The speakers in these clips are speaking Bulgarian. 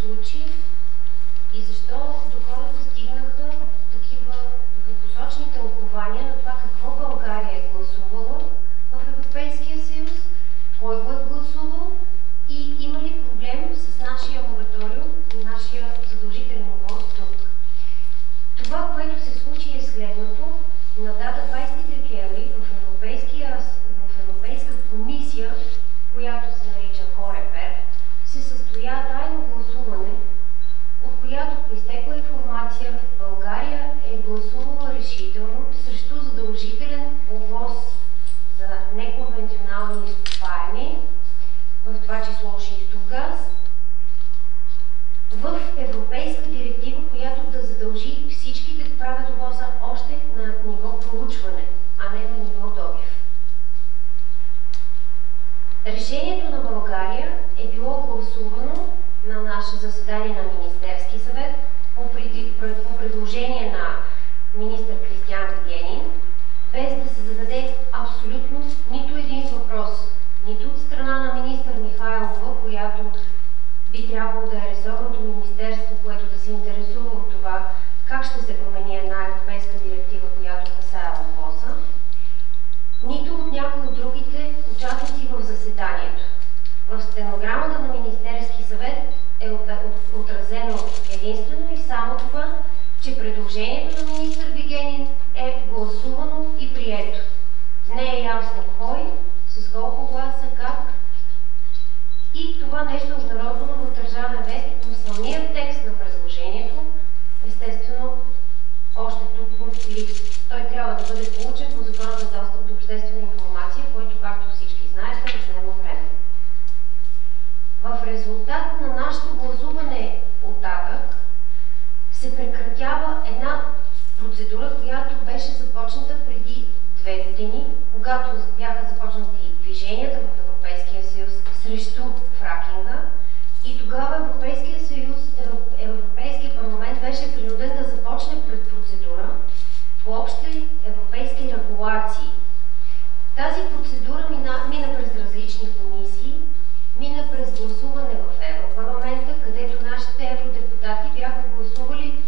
случи и защо до хората стигнаха такива двупосочни тълкования на това какво България е гласувала в Европейския съюз, кой го е гласувал и има ли проблем с нашия мораториум и нашия задължителен ОВОС тук. Това, което се случи е следното. На дата 20 декември в Европейска комисия, която се нарича Корепер, се състоя тайно гласуване, от която проистекла информация, България е гласувала решително срещу задължителен ОВОС за неконвенционални изкопаеми, в това число шистов газ, в европейска директива, която да задължи всички да правят ОВОСа още на ниво проучване, а не на ниво добив. Решението на България е било гласувано на наше заседание на Министерски съвет по предложение на министър Кристиан Вигенин, без да се зададе абсолютно нито един въпрос, нито от страна на министър Михайлова, която би трябвало да е ресорното министерство, което да се интересува от това как ще се промени една европейска директива, която касае ОВОСа, нито от някои от другите участници в заседанието. В стенограмата на Министерски съвет е отразено единствено и само това, че предложението на министър Вигенин е гласувано и прието. Не е ясно кой, с колко гласа, как. И това нещо е обнародвано в Държавен вестник, но самият текст на предложението, естествено, още тук липсва. Той трябва да бъде получен по Закона за достъп до обществена информация, който, както всички знаете, отнема време. В резултат на нашето гласуване оттатък се прекратява една процедура, която беше започната преди 2 години, когато бяха започнати движенията в Европейския съюз срещу фракинга и тогава Европейския парламент беше принуден да започне процедура по общи европейски регулации. Тази процедура мина през различни комисии, мина през гласуване в Европарламента, където нашите евродепутати бяха гласували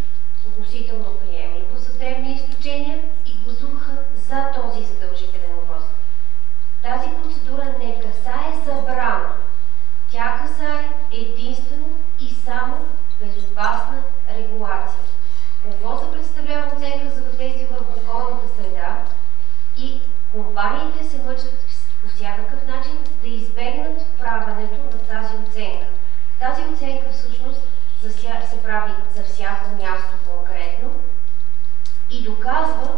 относително приемливо с дребни изключения и гласуваха за този задължителен ОВОС. Тази процедура не касае забрана. Тя касае единствено и само безопасна регулация. ОВОСа представлява оценка за въздействие върху околната среда и компаниите се мъчат по всякакъв начин да избегнат правенето на тази оценка. Тази оценка всъщност се прави за всяко място конкретно и доказва,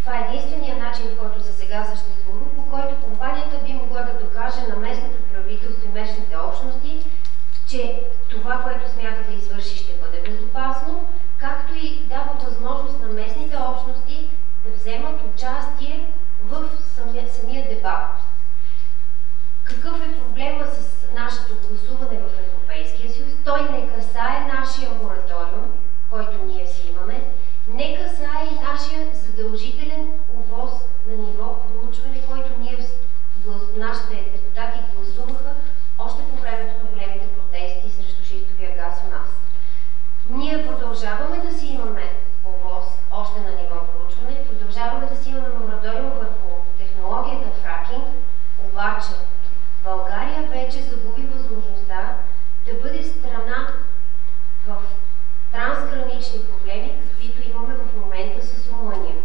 това е единствения начин, който за сега съществува, по който компанията би могла да докаже на местното правителство и местните общности, че това, което смята да извърши, ще бъде безопасно, както и дава възможност на местните общности да вземат участие в самия дебат. Какъв е проблема с нашето гласуване в Европейския съюз? Той не касае нашия мораториум, който ние си имаме, не касае и нашия задължителен ОВОС на ниво проучване, който нашите депутати гласуваха още по времето на големите протести срещу шистовия газ у нас. Ние продължаваме да си имаме ОВОС още на ниво проучване, продължаваме да си имаме мораториум върху технологията фракинг, обаче България вече загуби възможността да бъде страна в трансгранични проблеми, каквито имаме в момента с Румъния.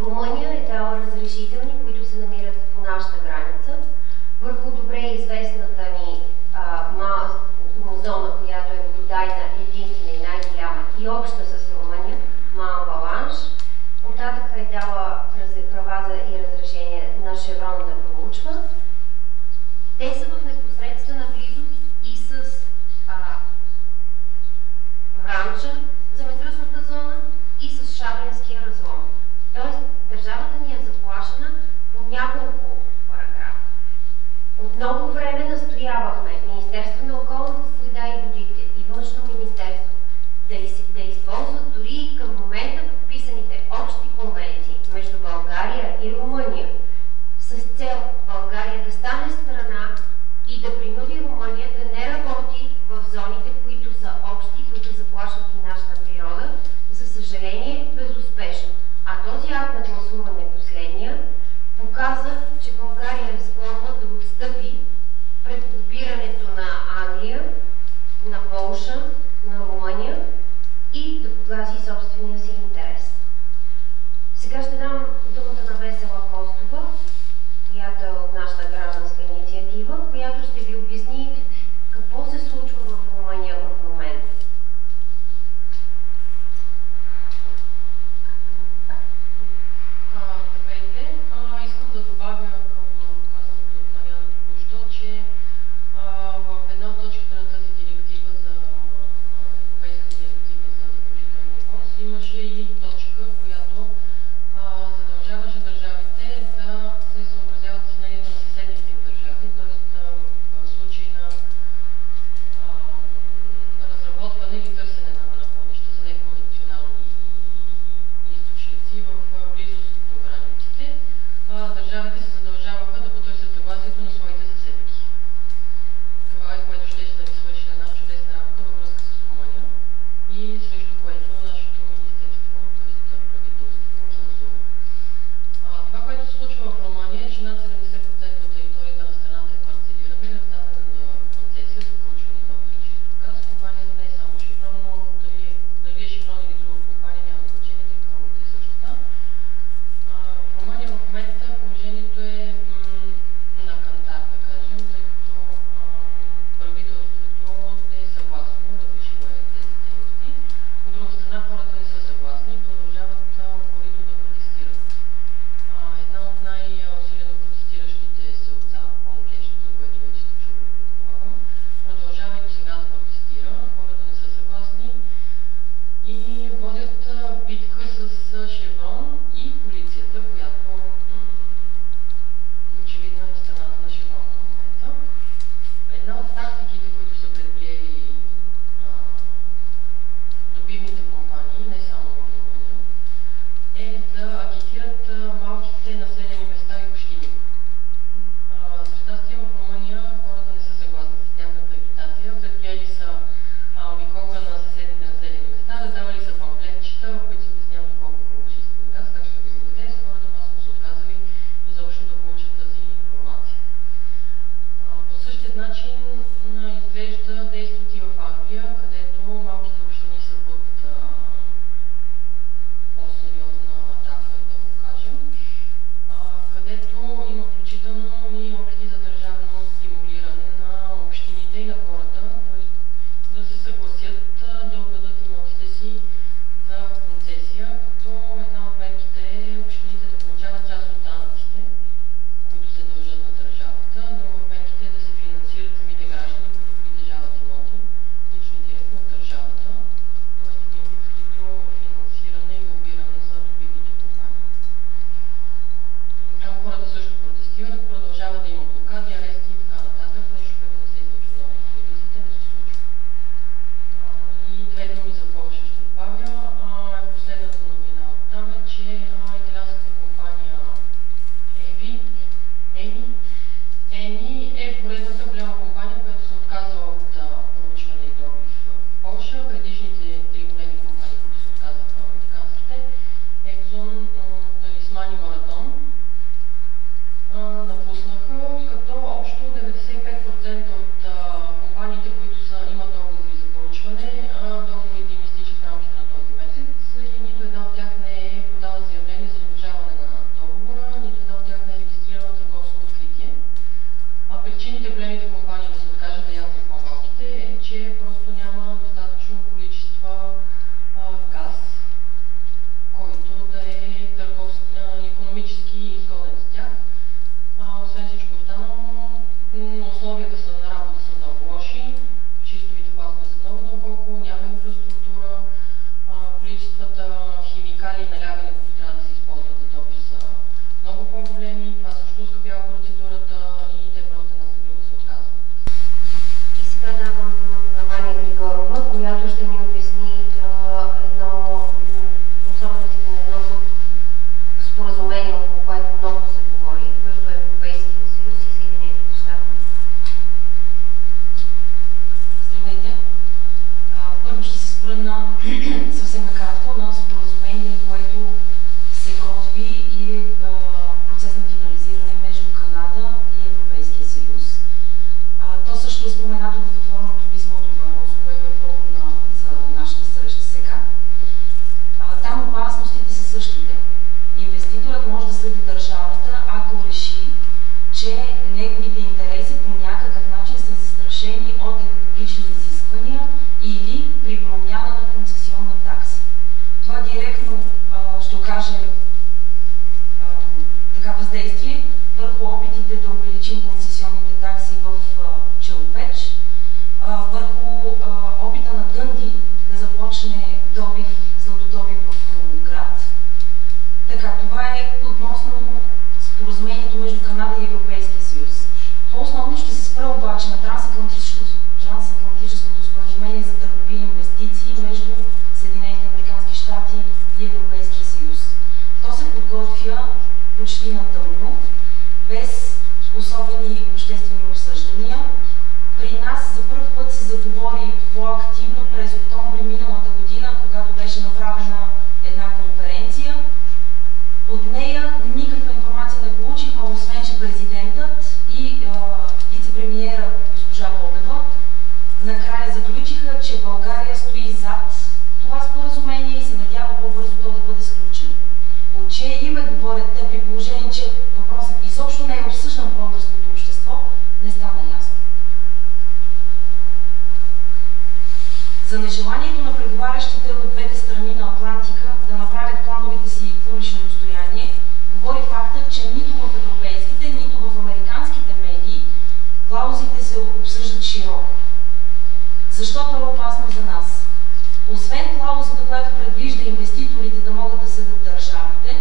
Румъния е дала разрешителни, които се намират по нашата граница, върху добре известната ни зона, която е вододайна, единствена и най-голяма и обща с Румъния, Ман-Валанж. Оттатък е дала права и разрешение на Шеврон да проучва. Те са в непосредствена близост и с Вранча, земетръсната зона, и с Шабленския разлом. Тоест, държавата ни е заплашена по няколко параграфа. От много време настоявахме Министерство на околната среда и водите и Външно министерство да използват дори и към момента подписаните общи конвенции между България и Румъния с цел България да стане страна и да принуди Румъния да не работи в зоните, които заплашват и нашата природа, за съжаление безуспешно. А този акт на гласуване, последния, показа, че България е склонна да отстъпи пред лобирането на Англия, на Полша, на Румъния и да погази собствения си интерес. Сега ще дам думата на Весела Костова, която е от нашата гражданска инициатива, която ще ви обясни какво се случва в Румъния в момента. Здравейте! Искам да добавя към казаното от Мариана току-що, че в една от точките на тази директива за Европейска директива за задължителния ВОЗ имаше и точка, която задължаваше държавите да се съобразяват с мнението на съседните им държави, т.е. в случай на че неговите интереси по някакъв начин са застрашени от екологични изисквания или при промяна на концесионна такса. Това директно ще окаже така въздействие върху опитите да увеличим концесионните такси в Челопеч, върху опита на Дънди да започне златодобив в Крумовград. Така, това е относно споразумението между Канада и Европейския съюз. По-основно ще се спра обаче на трансатлантическото споразумение за търговия и инвестиции между Съединените американски щати и Европейския съюз. То се подготвя почти на тъмно, без особени обществени обсъждания. При нас за първ път се заговори по-активно през октомври миналата година, когато беше направена една конференция. От нея никаква информация не получихме, освен че президентът и вице-премиера госпожа Бобева накрая заключиха, че България стои зад това споразумение и се надява по-бързо то да бъде сключено. От чие име говорят те, при положение, че въпросът изобщо не е обсъждан в българското общество, не стана ясно. За нежеланието на преговарящите от двете страни на Атлантика да направят плановете си публично достояние, говори факта, че нито в европейските, нито в американските медии клаузите се обсъждат широко. Защото е опасно за нас. Освен клаузата, която предвижда инвеститорите да могат да съдят държавите,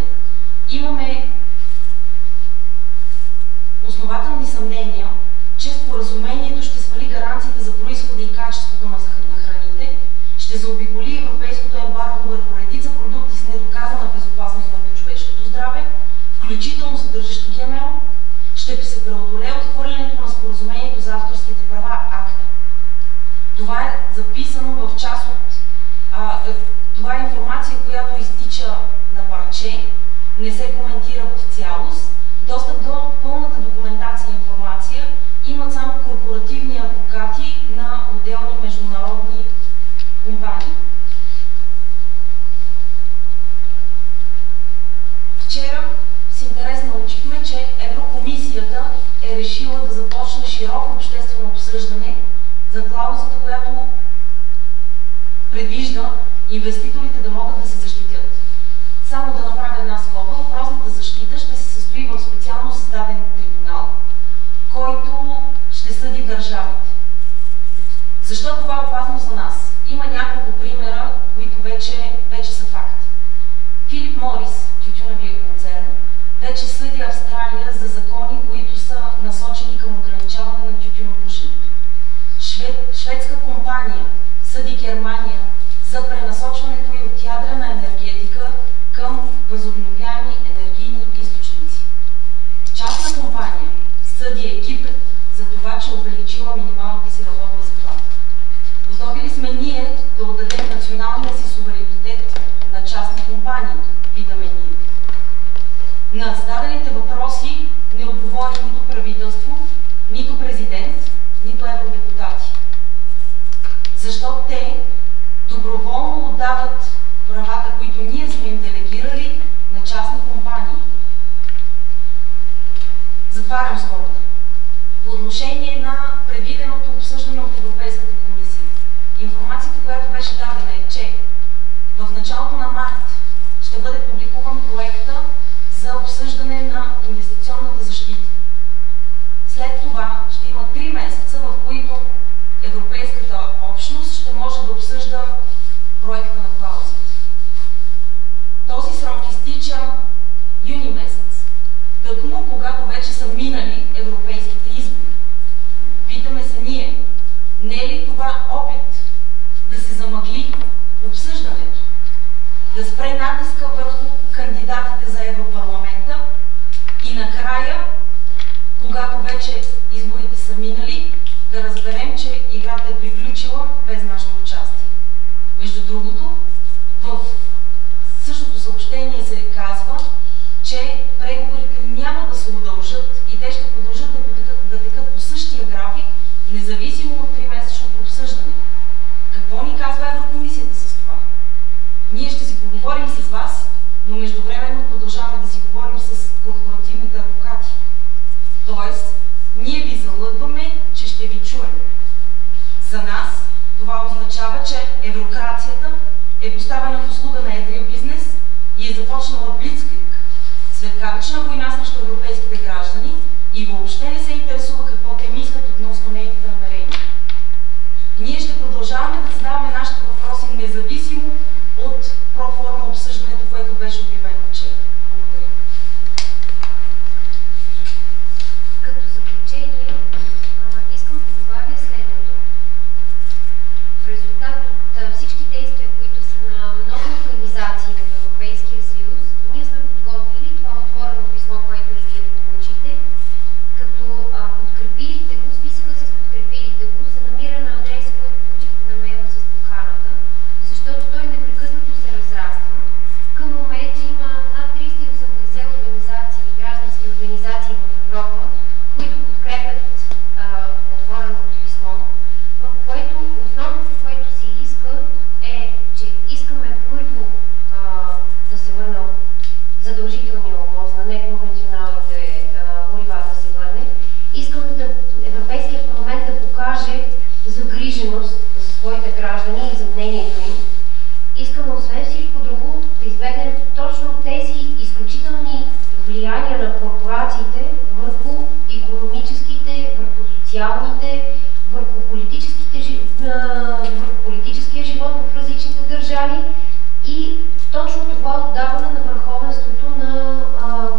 имаме основателни съмнения, че споразумението ще свали гаранциите за произхода и качеството на храните, ще заобиколи европейското ембарго върху редица продукти с недоказана безопасност върху човешкото здраве, включително съдържащи ГМО, ще се преодолее отхвърлянето на споразумението за авторските права АКТА. Това е записано в част от... това е информация, която изтича на парче, не се коментира в цялост. Достъп до пълната документация и информация имат само корпоративни адвокати на отделни международни компании. Вчера с интерес научихме, че Еврокомисията е решила да започне широко обществено обсъждане за клаузата, която предвижда инвеститорите да могат да се защитят. Само да направя една скоба, въпросната защита ще се състои в специално създаден трибунал, който ще съди държавите. Защо това е опасно за нас? Има няколко примера, които вече са факт. Филип Морис, тютюневия концерн, вече съди Австралия за закони, които са насочени към ограничаване на тютюнопушенето. Шведска компания съди Германия за пренасочването и от ядрена енергетика към възобновяеми енергийни източници. Частна компания съди Египет за това, че увеличила минималната си работна заплата. Готови ли сме ние да отдадем националния си суверенитет на частни компании, питаме ние. На зададените въпроси не отговори нито правителство, нито президент, нито евродепутати. Защо те доброволно отдават правата, които ние сме им делегирали, на частни компании? Затварям скобата. По отношение на предвиденото обсъждане от Европейската комисия, информацията, която беше дадена е, че в началото на март ще бъде публикуван проекта за обсъждане на инвестиционната защита. След това ще има 3 месеца, в които Европейската общност ще може да обсъжда проекта на клаузата. Този срок изтича юни месец, тъкмо когато вече са минали европейските избори. Питаме се ние, не е ли това опит да се замъгли обсъждането, да спре натиска върху кандидатите за Европарламента и накрая, когато вече изборите са минали, да разберем, че играта е приключила без нашето участие. Между другото, в същото съобщение се казва, че преговорите няма да се удължат и те ще продължат да текат по същия график, независимо от 3-месечното обсъждане. Какво ни казва Еврокомисията с това? Ние ще си поговорим с вас, но междувременно продължаваме да си говорим с корпоративните адвокати. Тоест, ние ви залъгваме, че ще ви чуем. За нас това означава, че еврокрацията е поставена в услуга на едрия бизнес и е започнала блицкриг, светкавична война срещу европейските граждани и въобще не се интересува какво те мислят относно нейните намерения. Ние ще продължаваме да задаваме нашите въпроси независимо от проформа обсъждането, което беше обявено вчера. Благодаря. Като заключение, искам да добавя следното. В резултат от всички действия, които са на много организации в Европейския съюз, ние сме подготвили това отворено писмо, което и вие получите, като подкрепилите го, списъка с подкрепилите го се намира на адреса, който получихте на мейл с поканата, защото той непрекъснато се разраства. Към момента има над 380 организации, граждански организации в Европа, които подкрепят отвореното писмо, в което основното, което се иска е, че искаме първо да се върне задължителния ОВОС на неконвенционалните горива да се върне. Искаме да Европейския парламент да покаже загриженост за своите граждани и за мнението им. Искаме освен всичко друго да избегнем точно тези изключителни влияния на корпорациите върху икономическите, върху социалните, върху политическия живот в различните държави и точно това отдаване на върховенството на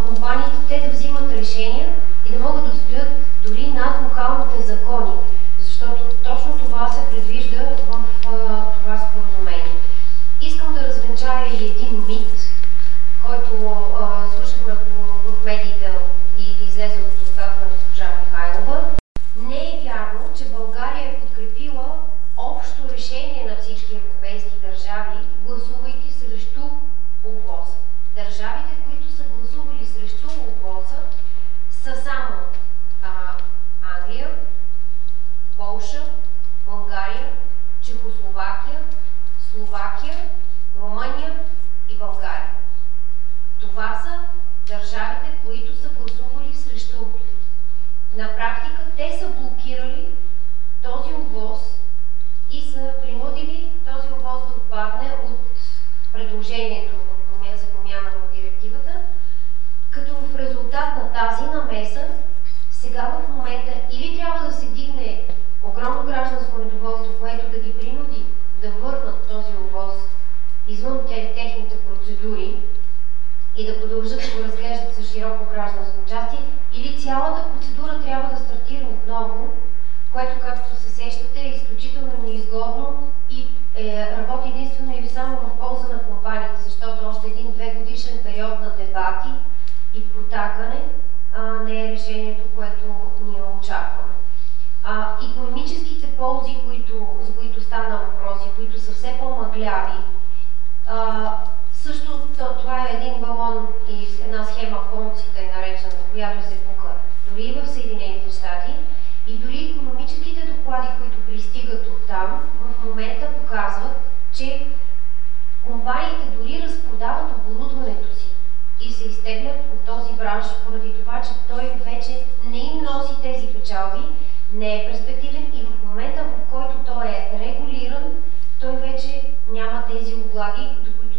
компаниите, те да взимат решения и да могат да стоят дори над локалните закони, защото точно това се предвижда в това споразумение. Искам да развенчая и един мит, който слушахме в медиите и излезе от устата на госпожа Михайлова. Не е вярно, че България е подкрепила общо решение на всички европейски държави, гласувайки срещу ОВОС. Държавите, които са гласували срещу ОВОС-а, са само Англия, Полша, Унгария, Чехословакия, Словакия, Румъния и България. Това са държавите, които са гласували срещу. На практика те са блокирали този ОВОС и са принудили този ОВОС да отпадне от предложението за промяна в директивата, като в резултат на тази намеса сега в момента или трябва да се дигне огромно гражданско недоволство, което да ги принуди да върнат този ОВОС извън техните процедури и да продължат да го разглеждат с широко гражданско участие, или цялата процедура трябва да стартира отново, което, както се сещате, е изключително неизгодно и работи единствено и само в полза на компаниите, защото още един 2 годишен период на дебати и протакане не е решението, което ние очакваме. Икономическите ползи, за които стана въпроси, които са все по-мъгляви, също това е един балон и една схема Понци, тъй наречената, която се пука дори и в Съединените щати, и дори икономическите доклади, които пристигат оттам, в момента показват, че компаниите дори разпродават оборудването си и се изтеглят от този бранш, поради това, че той вече не им носи тези печалби, не е перспективен и в момента, в който той е регулиран, той вече няма тези облаги,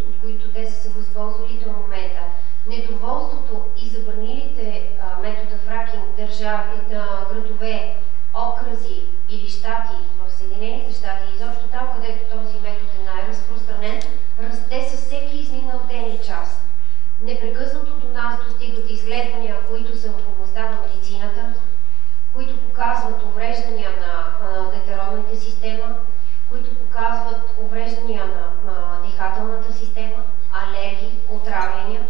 от които те са се възползвали до момента. Недоволството и забранилите метода фракинг държави, градове, окръзи или щати в Съединените щати, изобщо там, където този метод е най-разпространен, расте със всеки изминал ден и час. Непрекъснато до нас достигат изследвания, които са в областта на медицината, които показват увреждания на детеродната система, които показват увреждания на дихателната система, алергии, отравяния.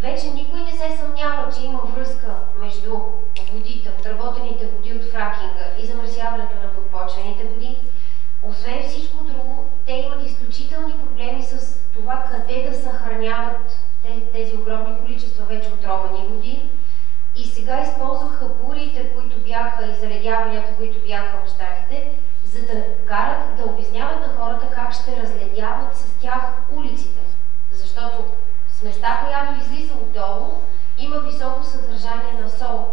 Вече никой не се съмнява, че има връзка между водите, отработените води от фракинга и замърсяването на подпочвените води. Освен всичко друго, те имат изключителни проблеми с това къде да съхраняват тези огромни количества вече отровени води. И сега използваха буриите, които бяха, и заледяванията, които бяха в щатите, за да карат да обясняват на хората как ще разледяват с тях улиците. Защото сместа, която излиза отдолу, има високо съдържание на сол.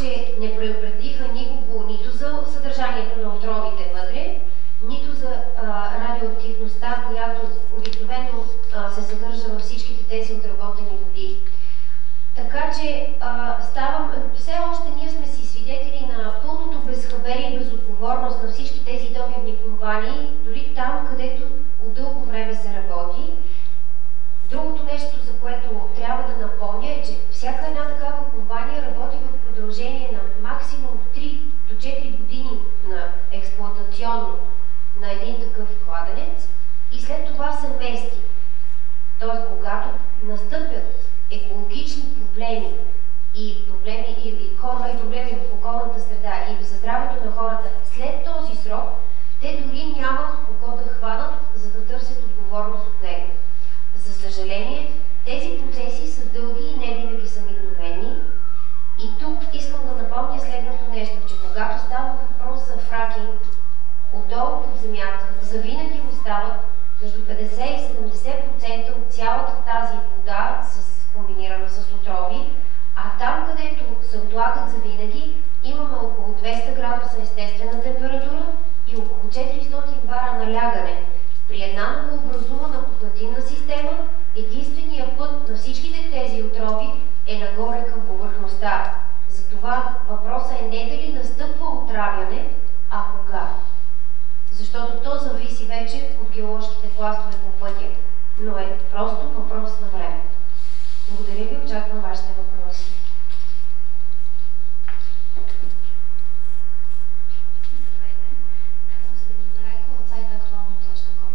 че не предупредиха никого нито за съдържанието на отровите вътре, нито за радиоактивността, която обикновено се съдържа във всичките тези отработени води. Така че все още ние сме си свидетели на пълното безхаберие и безотговорност на всички тези добивни компании, дори там, където от дълго време се работи. Другото нещо, за което трябва да напомня, е, че всяка една такава компания работи в продължение на максимум 3 до 4 години на експлоатационно на един такъв кладенец и след това се мести. Тоест, когато настъпят екологични проблеми и проблеми в околната среда и за здравето на хората след този срок, те дори няма кого да хванат, за да търсят отговорност от него. За съжаление, тези процеси са дълги и не винаги са мигновени. И тук искам да напомня следното нещо, че когато става въпрос за фракинг, отдолу под земята, завинаги остават между 50 и 70% от цялата тази вода комбинирана с отрови, а там, където се отлагат завинаги, имаме около 200 градуса естествена температура и около 400 бара налягане. При една новообразувана пукнатинна система, единственият път на всичките тези отрови е нагоре към повърхността. Затова въпросът е не дали настъпва отравяне, а кога. Защото то зависи вече от геоложките пластове по пътя, но е просто въпрос на време. Благодаря ви, очаквам вашите въпроси. Здравейте, казвам се Деница Райкова от сайта актуално.com.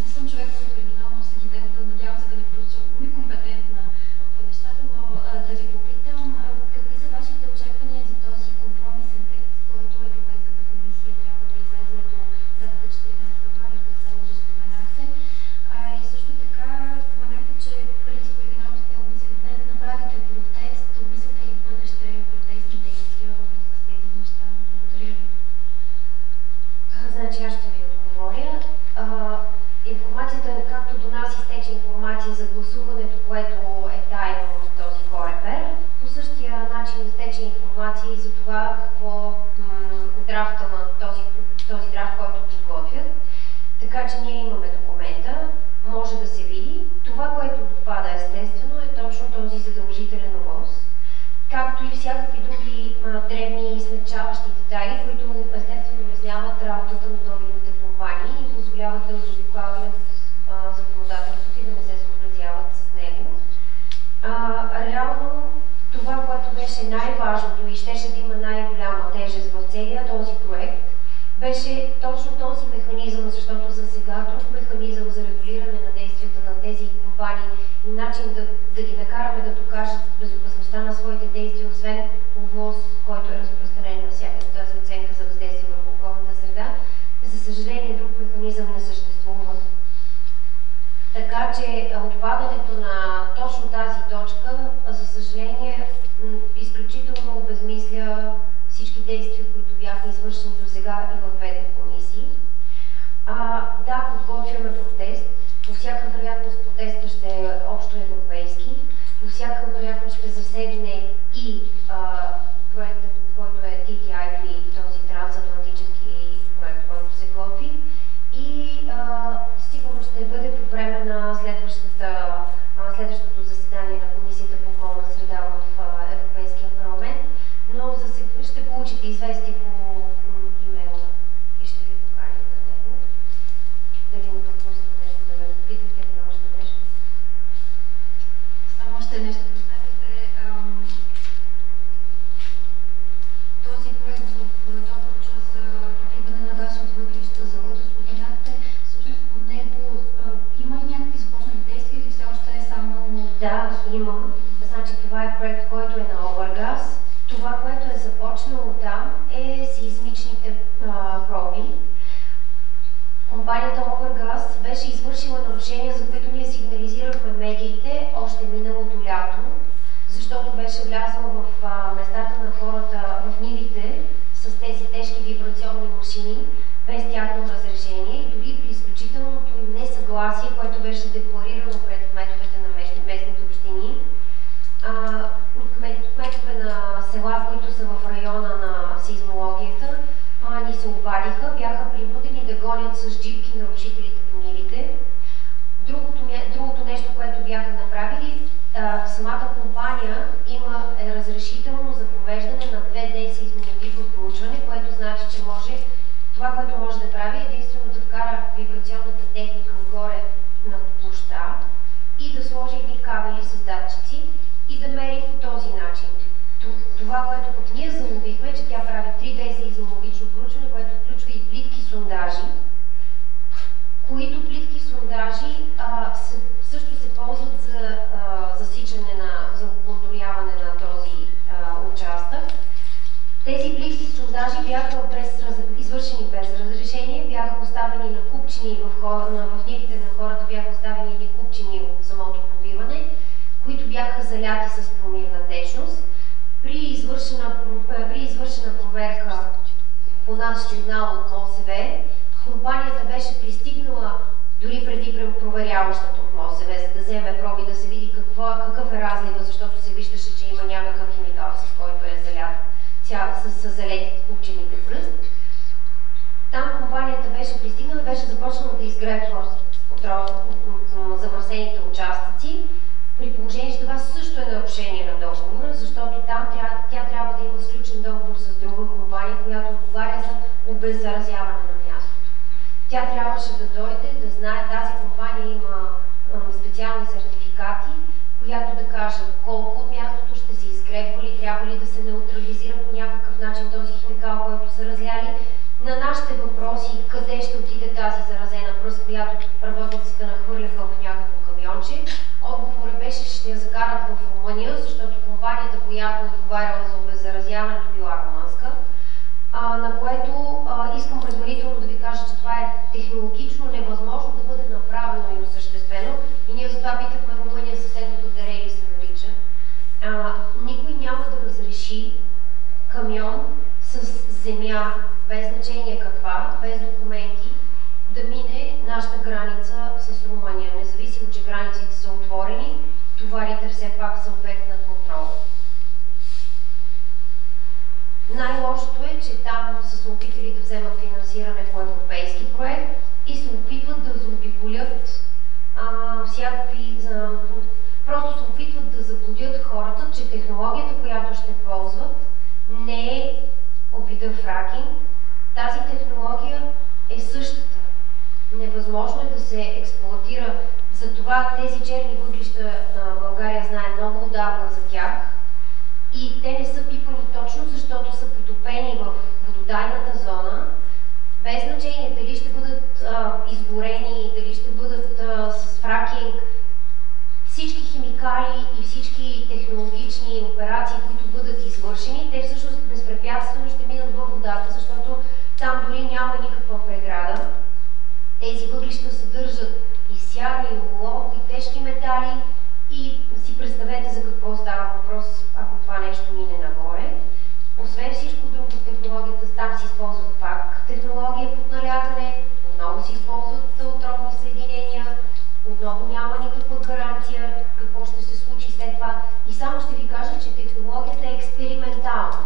Не съм човек, който оригинално следи темата, надявам се да ви проуча некомпетентна по нещата, но да ви попитам какви са вашите очаквания за този компромисен текст, който Европейската комисия трябва да излезе до датата 14 февруари, като само вже споменахте. И също така споменахте, че принцип оригинално сте обмислили днес да направите протест, обмисляте и бъдеще протестни действия във връзка с тези неща. Благодаря ви. Значи аз ще ви отговоря. Информацията, както до нас изтече информация за гласуването, което е тайно в този корепер, по същия начин изтече информация и за това какво драфта на този драфт, който подготвят. Така че ние имаме документа, може да се види. Това, което отпада естествено, е точно този задължителен ОВОз, както и всякакви други дребни и смягчаващи детайли, които естествено улесняват работата на добивните компании и позволяват да заобикалят законодателството и да не се съобразяват с него. Реално това, което беше най-важното и щеше да има най-голяма тежест в целия този проект, беше точно този механизъм, защото за сега друг механизъм за регулиране на действията на тези компании и начин да ги накараме да докажат безопасността на своите действия, освен ОВОз, който е разпространен навсякъде, тази оценка за въздействие върху околната среда, за съжаление друг механизъм не съществува. Така че отпадането на точно тази точка, за съжаление, изключително обезмисля всички действия, които бяха извършени до сега и в двете комисии. Да, подготвяме протест. По всяка вероятност протеста ще е общо европейски. По всяка вероятност ще засегне и проектът, който е TTIP, този трансатлантически проект, който се готви. И сигурно ще бъде по време на следващото заседание на Комисията по околна среда в Европейския парламент, но ще получите известие по имейла и ще ви поканим на него. Дали не пропусна нещо да ме попитате на още нещо? Само още нещо. Представяте този проект в Добруджа за добиване на газ от въглища, за който споменахте, всъщност по него има ли някакви започнали действия или все още е само... Да, има. Значи това е проект, който е на Овергаз. Това, което е започнало там, е сеизмичните проби. Компанията Овергаз беше извършила нарушения, за които ние сигнализирахме медиите още миналото лято, защото беше влязла в местата на хората, в нивите, с тези тежки вибрационни машини, без тяхно разрешение и дори при изключителното им несъгласие, което беше декларирано пред кметовете на местните общини. Кметове на са в района на сеизмологията, ни се обадиха, бяха принудени да гонят с джипки нарушителите по нивите. Другото нещо, което бяха направили, самата компания има разрешително за провеждане на 2D сеизмологично проучване, което значи, че това, което може да прави, единствено да вкара вибрационната техника отгоре на площа и да сложи едни кабели с датчици и да мери по този начин. Това, което пък ние заловихме, е, че тя прави 3D сеизмологично проучване, което включва и плитки сондажи, които плитки сондажи също се ползват за засичане за контуряване на този участък. Тези плитки сондажи бяха извършени без разрешение, бяха оставени на купчини в нивите на хората, бяха оставени едни купчини от самото пробиване, които бяха заляти с промирна течност. При извършена проверка по наш сигнал от МОСВ, компанията беше пристигнала дори преди проверяващата от МОСВ, за да вземе проби, да се види какъв е разлива, защото се виждаше, че има някакъв химикал, с който е залят с залетите купчените пръст. Там компанията беше пристигнала, беше започнала да изгребва замърсените участъци, при положение, че това също е нарушение на договора, защото там тя трябва да има сключен договор с друга компания, която отговаря за обеззаразяване на мястото. Тя трябваше да дойде, да знае, тази компания има специални сертификати, която да каже колко от мястото ще се изгребва ли, трябва ли да се неутрализира по някакъв начин този химикал, който са разляли. На нашите въпроси, къде ще отиде тази заразена пръст, която работниците нахвърляха в някакво камионче, отговорът беше, че ще я закарат в Румъния, защото компанията, която отговаряла за обеззаразяването, била румънска, на което искам предварително да ви кажа, че това е технологично невъзможно да бъде направено и осъществено. И ние затова питахме Румъния, съседното Дерели се нарича. Никой няма да разреши камион с земя, без значение каква, без документи, да мине нашата граница с Румъния. Независимо, че границите са отворени, товарите все пак са обект на контрол. Най-лошото е, че там са се опитали да вземат финансиране по европейски проект и се опитват да заобиколят просто се опитват да заблудят хората, че технологията, която ще ползват, не е от вида фракинг. Тази технология е същата. Невъзможно е да се експлоатира. Затова тези черни въглища България знае много отдавна за тях и те не са пипани точно, защото са потопени в вододайната зона, без значение дали ще бъдат изгорени, дали ще бъдат с фракинг. Всички химикали и всички технологични операции, които бъдат извършени, те всъщност безпрепятствено ще минат във водата, защото там дори няма никаква преграда. Тези въглища съдържат и сяра, и олов, и тежки метали и си представете за какво става въпрос, ако това нещо мине нагоре. Освен всичко друго в технологията, там се използват пак технология под налягане, отново се използват отровни съединения, отново няма никаква гаранция какво ще се случи след това. И само ще ви кажа, че технологията е експериментална.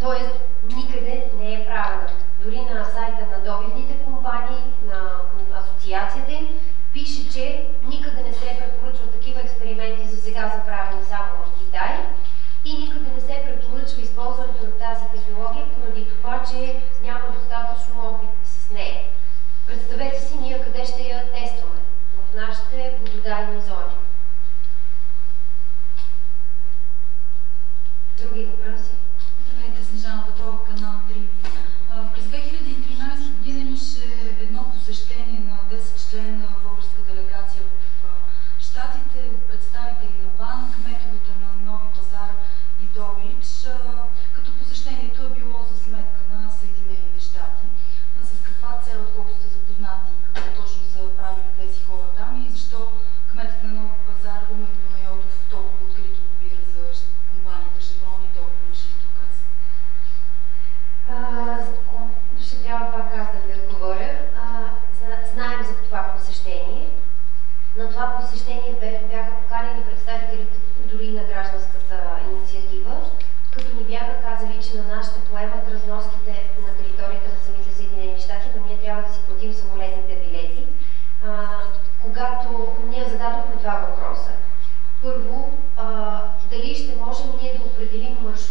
Тоест, никъде не е правена. Дори на сайта на добивните компании, на асоциацията им, пише, че никъде не се препоръчва такива експерименти за сега са правени само в Китай и никъде не се препоръчва използването на тази технология поради това, че няма достатъчно опит с нея. Представете си ние къде ще я тестваме. В нашите вододайни зони. Други въпроси? Здравейте, Снежана Петрова, канал 3. През 2013 година имаше едно посещение на 10-членна българска делегация в Щатите, представители на БАН, кметовете на Нови Пазар и Добрич, като посещението е било за сметка на Съединените щати. С каква цел, отколко сте запознати, какво точно са правили тези хора там и защо кметът на Нови Пазар Румен Панайотов толкова открито лобира за компанията Шеврон и Добрич?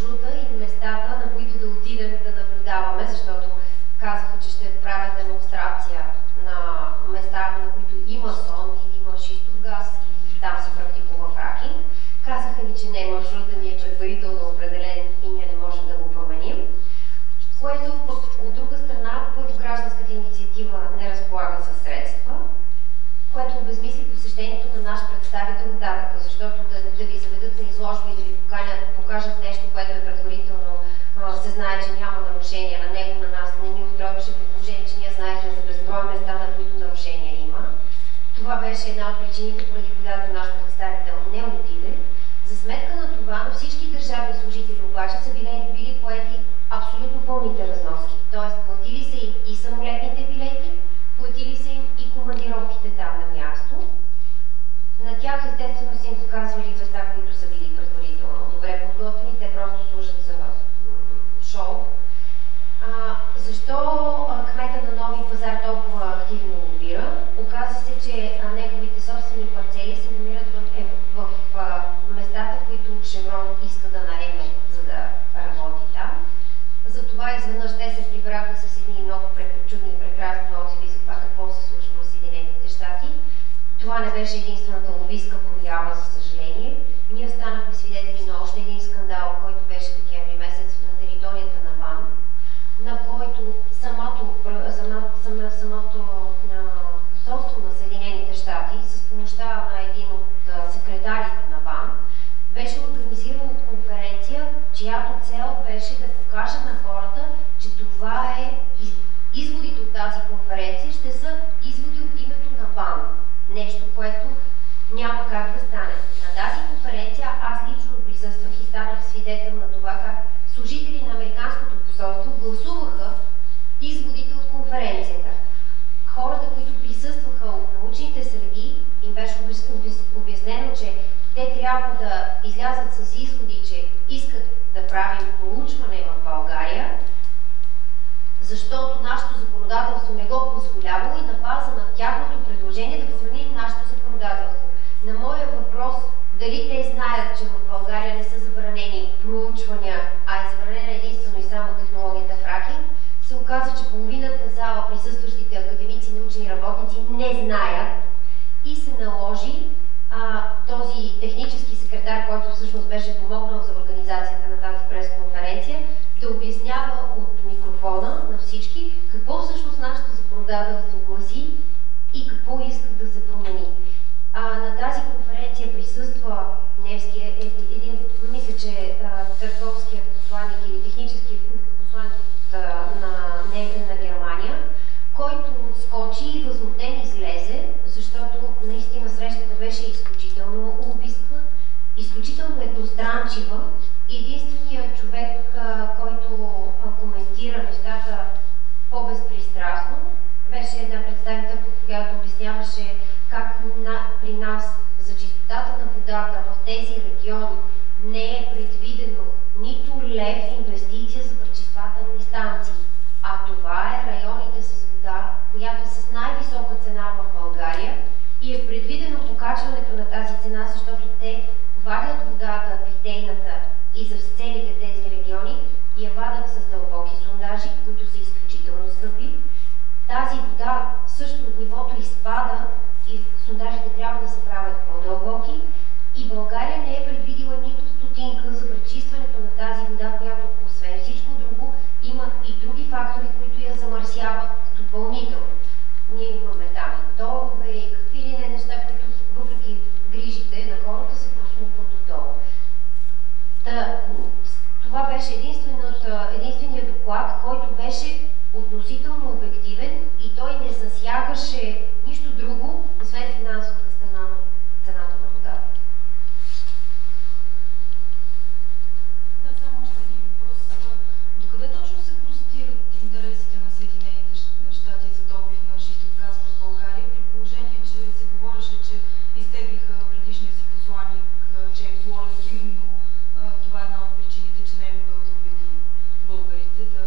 маршрута и местата, на които да отидем да наблюдаваме, защото казаха, че ще правят демонстрация на места, на които има сон и има шистов газ и там се практикува фракинг. Казаха ни, че не, маршрута ни е предварително определен и ние не можем да го променим. Което от друга страна, първо гражданската инициатива не разполага със средства, което обезмисли посещението на наш представител от АТК, защото да ви заведат на изложба и да ви покажат нещо, което е предварително се знае, че няма нарушения на него, на нас не ни устройваше при положение, че ние знаехме за безброй места, на които нарушения има. Това беше една от причините, поради която наш представител не отиде. За сметка на това, на всички държавни служители обаче са били поети абсолютно пълните разноски. Тоест, платили са им и самолетните билети, платили са им и командировките там на място. На тях естествено са им показвали места, които са били предварително добре подготвени, те просто служат за шоу. Защо кмета на Нови пазар толкова активно лобира? Оказва се, че неговите собствени парцели се намират в местата, които Шеврон иска да наеме, за да работи там. Затова изведнъж те се прибраха с едни много чудни и прекрасни отзиви за това какво се случва в Съединените щати. Това не беше единствената лобистка проява, за съжаление. Ние станахме свидетели на още един скандал, който беше декември месец на територията на БАН, на който самото посолство на Съединените щати с помощта на един от секретарите на БАН беше организирана конференция, чиято цел беше да покаже на хората, че това е изводите от тази конференция ще са изводи от името на БАН. Нещо, което няма как да стане. На тази конференция аз лично присъствах и станах свидетел на това как служители на Американското посолство гласуваха изводите от конференцията. Хората, които присъстваха от научните среди, им беше обяснено, че те трябва да излязат с изводи, че искат да правим проучване в България, защото нашето законодателство не го позволяло и на база на тяхното предложение да променим нашето законодателство. На моя въпрос, дали те знаят, че в България не са забранени проучвания, а е забранена единствено и само технологията фракинг, се оказа, че половината зала, присъстващите академици, научни работници не знаят и се наложи този технически секретар, който всъщност беше помогнал за организацията на тази пресконференция, да обяснява от микрофона на всички какво всъщност нашето законодателство гласи и какво искат да се промени. На тази конференция присъства немския, мисля, че търговският посланник или техническият посланник на Германия, който скочи и възмутен излезе, защото наистина срещата беше изключително лобистка, изключително едностранчива. Единственият човек, който коментира нещата по-безпристрастно, беше една представителка, която обясняваше как при нас за чистотата на водата в тези региони не е предвидено нито лев инвестиция за пречиствателни станции, а това е районите с вода, която е с най-висока цена в България и е предвидено покачването на тази цена, защото те вадят водата, питейната и за целите тези региони и я вадят с дълбоки сондажи, които са изключително скъпи. Тази вода също нивото изпада и сондажите трябва да се правят по-дълбоки и България не е предвидила нито стотинка за пречистването на тази вода, която освен всичко друго има и други фактори, които я замърсяват допълнително. Ние имаме там и торове и какви ли не неща, които въпреки грижите на хората се просмукват отдолу. Това беше единственият доклад, който беше относително обективен и той не засягаше нищо друго, освен финансовата страна на цената на водата. Да, само още един въпрос. Докъде точно се простират интересите на Съединените щати за добив на шистов газ в България, при положение, че се говореше, че изтеглиха предишния си посланник Джеймс Уорлик, именно това е една от причините, че не е могъл да убеди българите да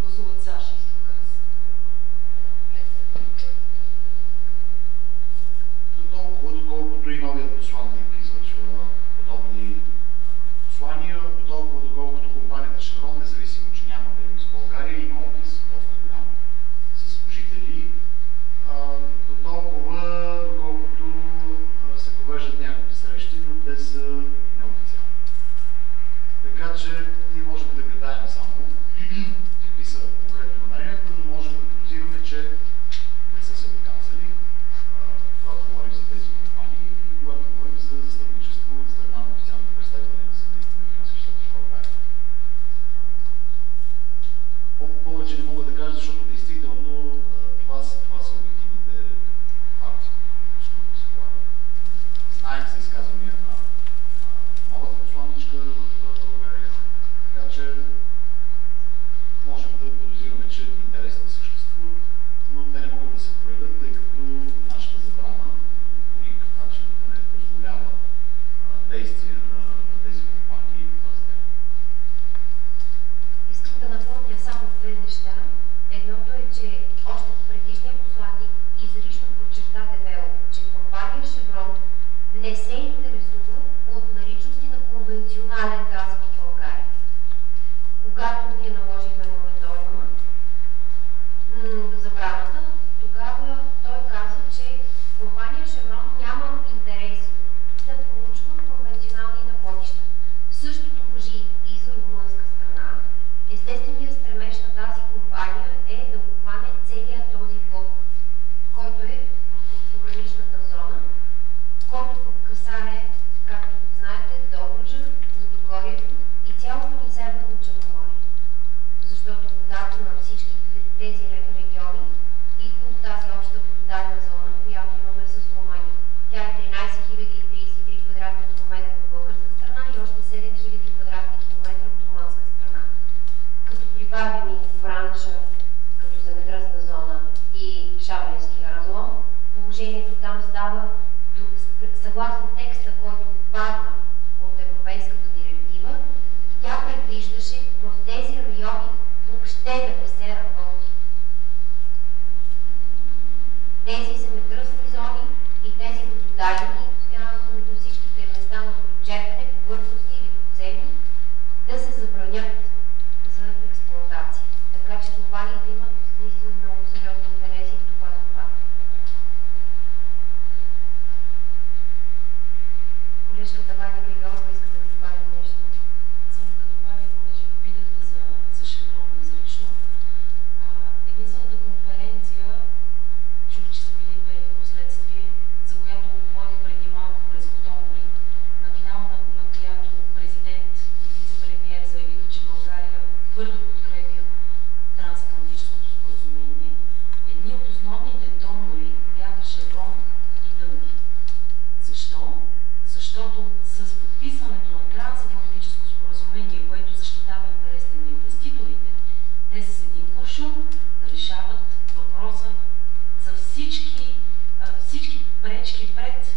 гласуват за шистов газ. За толкова, доколкото и новият Така че ние можем да гадаем само какви са конкретни намеренията, но можем да подозираме, че не са се доказали, когато говорим за тези компании и когато говорим за застъпничество от страна на официалните представители на Съединените американски щати в България. Повече не мога да кажа, защото действително това са обективните факти, с които разполагам. Знаем за изказвания на новата посланничка в България, така че можем да подозираме, че интересите съществуват, но те не могат да се проявят, тъй като нашата забрана по никакъв начин не позволява действия на тези компании в тази тема. Искам да напомня само две неща. Едното е, че още предишният посланник изрично подчерта дебело, че компания Шеврон не се интересува от наличности на конвенционален газ в България. Когато ние наложихме мораториума, забраната, тогава той каза, че компания Шеврон няма интереси да проучва конвенционални находища. Същото важи и за румънска страна. Естественият стремеж на тази компания е да обхване целият този блок, който е в пограничната зона, който касае, както знаете, Добруджа, Лудогорието и цялото ни Северно Черноморие. Защото водата на всички тези региони идва от тази обща вододайна зона, която имаме с Румъния. Тя е 13 033 квадратни километра от българска страна и още 7 000 квадратни километра от румънска страна. Като прибавим и Вранча, като земетръсна зона и Шабленския разлом, положението там става съгласно текста, който падна от Европейската директива. Тя предвиждаше в тези райони въобще да не се работи. Тези земетръсни зони и тези вододайни на всичките места на прочерпане, повърхностни или подземни, да се забранят за експлоатация. Така че компаниите имат наистина много сериозни интереси в това това. Колежката Ваня Григорова иска да добави нещо. Само да добавя, понеже попитахте за Шеврон изрично. Единствената конференция, чух, че са били две в последствие, за която говорих преди малко през октомври, на финал на която президент и вице-премиер заявиха, че България твърдо подкрепя трансатлантическото споразумение. Едни от основните донори бяха Шеврон и Дънди. Защо? Защото с подписването на трансатлантическо споразумение, което защитава интересите на инвеститорите, те с един куршум решават въпроса за всички пречки пред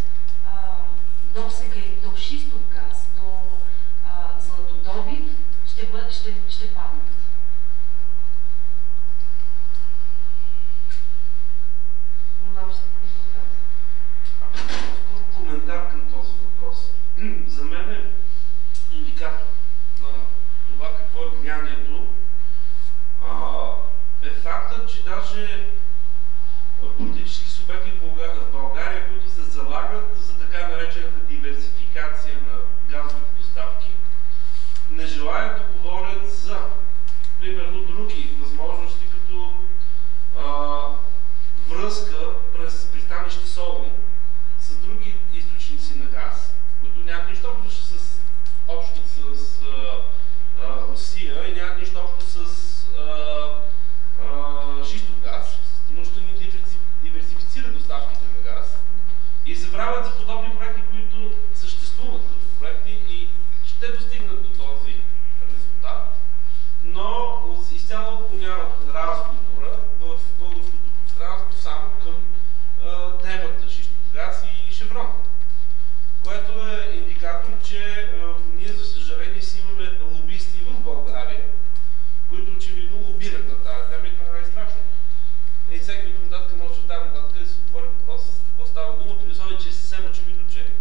досега или до шистов газ, до златодобив, ще паднат. Има още въпрос? Коментар към този въпрос. За мен е индикатор на това какво е влиянието е фактът, че даже политически субекти в България, които се залагат за така наречената диверсификация на газовите доставки, не желаят да говорят за, примерно, други възможности, като връзка през пристанище Солун с други източници на газ, които нямат нищо общо с Русия и нямат нищо общо с шистов газ, но ще ни диверсифицира доставките на газ и забравят за подобни проекти, които съществуват като проекти и ще достигнат до този резултат, но изцяло отклоняват разговора в българското пространство само към темата шистов газ и Шеврон, което е индикатор, че ние за съжаление си имаме лобисти в България, които очевидно лобират на тази тема и това е най-страшно. И всеки от нататък може да дава нататък да се говори въпроса с какво става дума, при условие, че е съвсем очевидно, че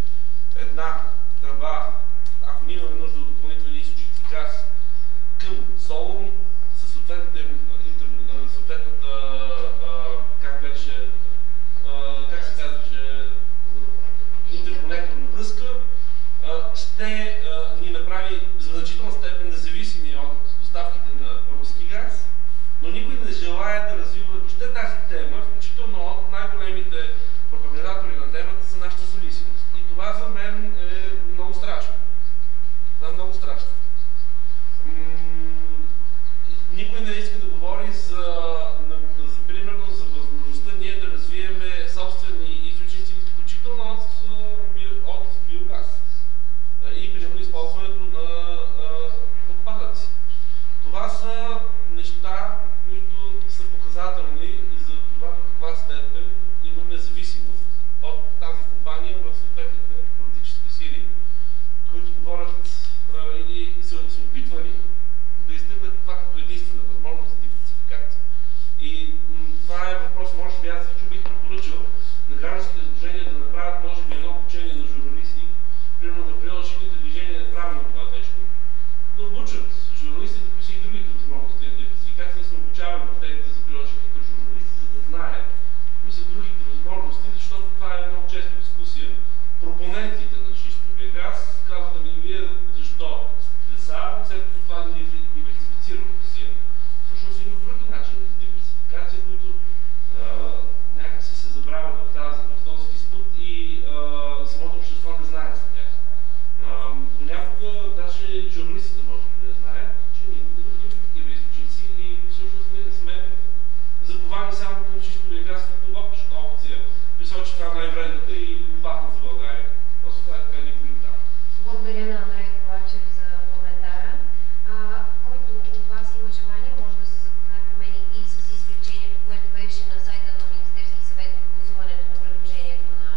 една тръба, ако ние имаме нужда от допълнителни източници газ към Солун, със съответната как се казваше, интерконекторна връзка, ще ни направи в значителна степен въобще тази тема, включително от най-големите пропагандатори на темата, са нашата зависимост. И това за мен е много страшно. Това е много страшно. Никой не иска да говори примерно за възможността ние да развиеме собствени източници, включително от биогаз и примерно използването на отпадъци. Това са неща, които са показателни за това до каква степен имаме зависимост от тази компания в съответните политически сили, които говорят или се опитвали да изтъкват това като единствена възможност за диверсификация. И това е въпрос, може би аз също бих препоръчал на гражданските изложения да направят, може би, едно обучение на журналисти, примерно на приложителните движения да правим това нещо, да обучат журналистите, които са и другите възможности на диверсификация, да се обучаваме в техните за приложителните журналисти, за да знаят кои са другите възможности, защото това е много често дискусия. Пропонентите на шистовия газ казват, ами вие защо сте за, след като това не диверсифицира Русия. Всъщност има други начини за диверсификация, които някак се забравят в този диспут и самото общество не знае за тях. Понякога даже журналистите може да не знаят, че ние имаме такива източници и всъщност ние не сме заковани само към шистовия газ като опция, при случай, че това е най-вредната и опасна за България. Просто това е така ни коментар. Благодаря на Андрей Ковачев за коментара. Който от вас има желание, може да се запознае по мен и с извлечението, което беше на сайта на Министерски съвет по гласуването на предложението на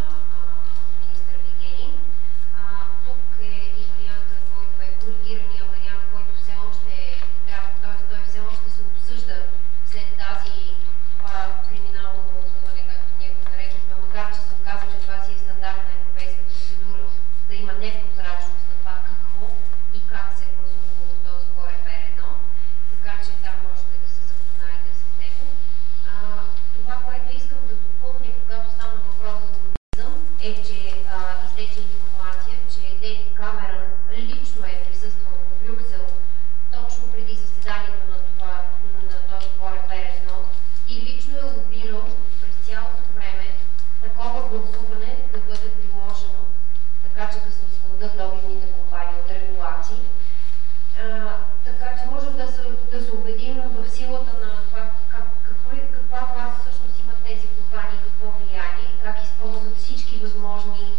министър Вигенин. Тук е и варианта, който е коригирания вариант, който все още е драфт, т.е. той все още се обсъжда след това криминално гласуване, както ние го нарекохме, макар че се оказа, че това си е стандартна европейска процедура, да има непрозрачност на това какво и как се е гласувало в този Корепер 1, така че там можете да се запознаете с него. Това, което искам да допълня, когато стана въпрос за лобизъм, е, че изтече информация, че Дейвид Камерън лично е присъствал в Брюксел точно преди заседанието на този Корепер 1 и лично е лобирал през цялото време такова гласуване да бъде приложено, така че да се освободят добивните компании от регулации. Така че можем да се убедим в силата на това каква власт всъщност имат тези компании, какво влияние, как използват всички възможни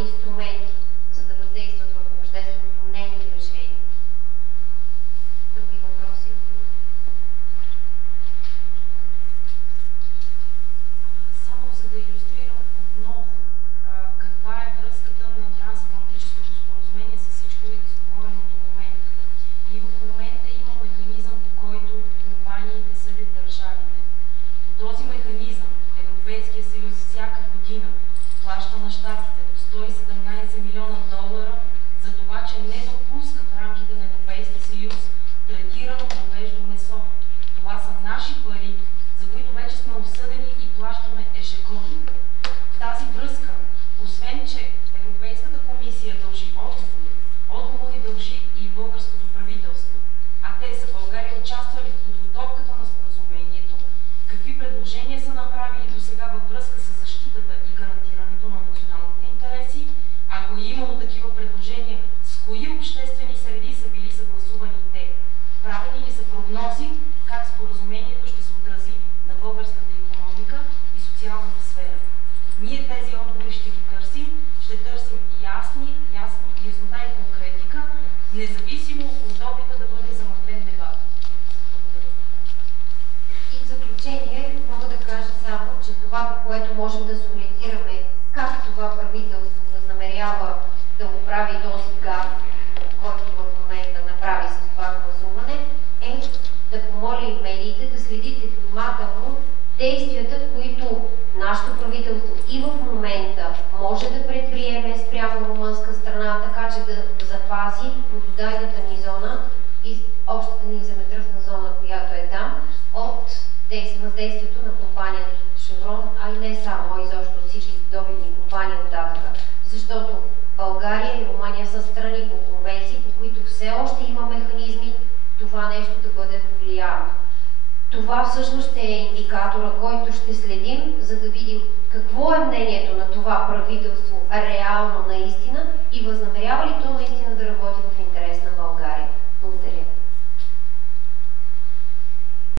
инструменти, за да въздействат върху общественото мнение и решение. Други въпроси? Само за да илюстрирам отново каква е връзката на трансатлантическото споразумение с всичко изговорено до момента. И в момента има механизъм, по който компаниите съдят държавите. По този механизъм Европейския съюз всяка година плаща на щатите до $117 милиона за това, че не допуска в рамките на Европейския съюз третирано говеждо месо. Това са наши пари, за които вече сме осъдени и плащаме ежегодно. В тази връзка, освен че Европейската комисия дължи отговори дължи и българското правителство. А те са България участвали в подготовката на споразумението, какви предложения са направили до сега във връзка с защитата и гарантирането на националните интереси, ако е имало такива предложения, с кои обществени среди са били съгласувани те, правени ли са прогнози как споразумението ще се отрази на българската икономика и социалната сфера. Ние тези отговори ще ги търсим, ще търсим яснота и конкретика, независимо от опита да бъде замъглен дебат. Благодаря. И в заключение мога да кажа само, че това, по което можем да се ориентираме, как това правителство възнамерява да оправи този гаф, който в момента направи с това гласуване, е да помоли медиите да следите внимателно действията, които нашето правителство и в момента може да предприеме спрямо румънска страна, така че да запази вододайната ни зона и общата ни земетръсна зона, която е там, от въздействието на компанията Шеврон, а и не само, а изобщо от всички добивни компании от Африка. Защото България и Румъния са страни по конвенции, по които все още има механизми това нещо да бъде повлияно. това всъщност е индикатора, който ще следим, за да видим какво е мнението на това правителство реално наистина и възнамерява ли то наистина да работи в интерес на България. Благодаря.